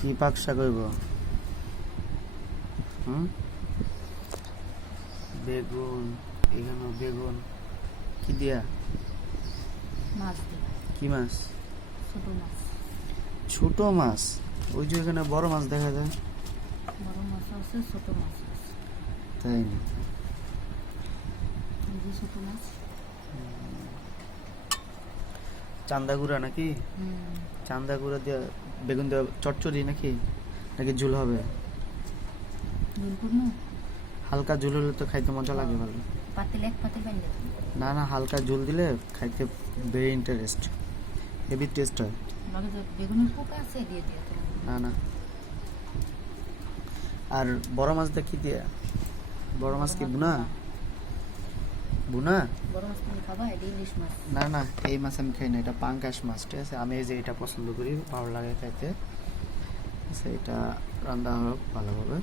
কি পাক শাক হইব? বেগুন, এখানে বেগুন কি দিয়া? মাছ দিয়ে। কি মাছ? ছোট মাছ। ছোট মাছ? ওই যে এখানে বড় মাছ দেখা যায়। বড় মাছ আছে, ছোট মাছ আছে। তাই না? এই যে ছোট মাছ। চান্দা গুঁড়া নাকি? চান্দা গুঁড়া দিয়ে বেগুন দেওয়া চচ্চড়ি নাকি? নাকি ঝুল হবে? ঝোল করবো? হালকা ঝুল হলে তো খাইতে মজা লাগে ভালো। পাতিল এক পাতিল বানিয়ে দেবো। না না, হালকা ঝুল দিলে খাইতে ভেরি ইন্টারেস্ট, হেভি টেস্ট হয়। লগে যে বেগুনের পোকা আছে দিয়ে দিয়ে তো। না না। আর বড় মাছটা কি দিয়ে? বড় মাছ কি বুনা? বুনা? বড় মাছ তুমি খাবা? এটা ইলিশ মাছ। না না, এই মাছ আমি খাই না, এটা পাঙ্কাশ মাছ। ঠিক আছে, আমি এই যে এটা পছন্দ করি, ভালো লাগে খাইতে। আচ্ছা, এটা রান্না হোক ভালোভাবে।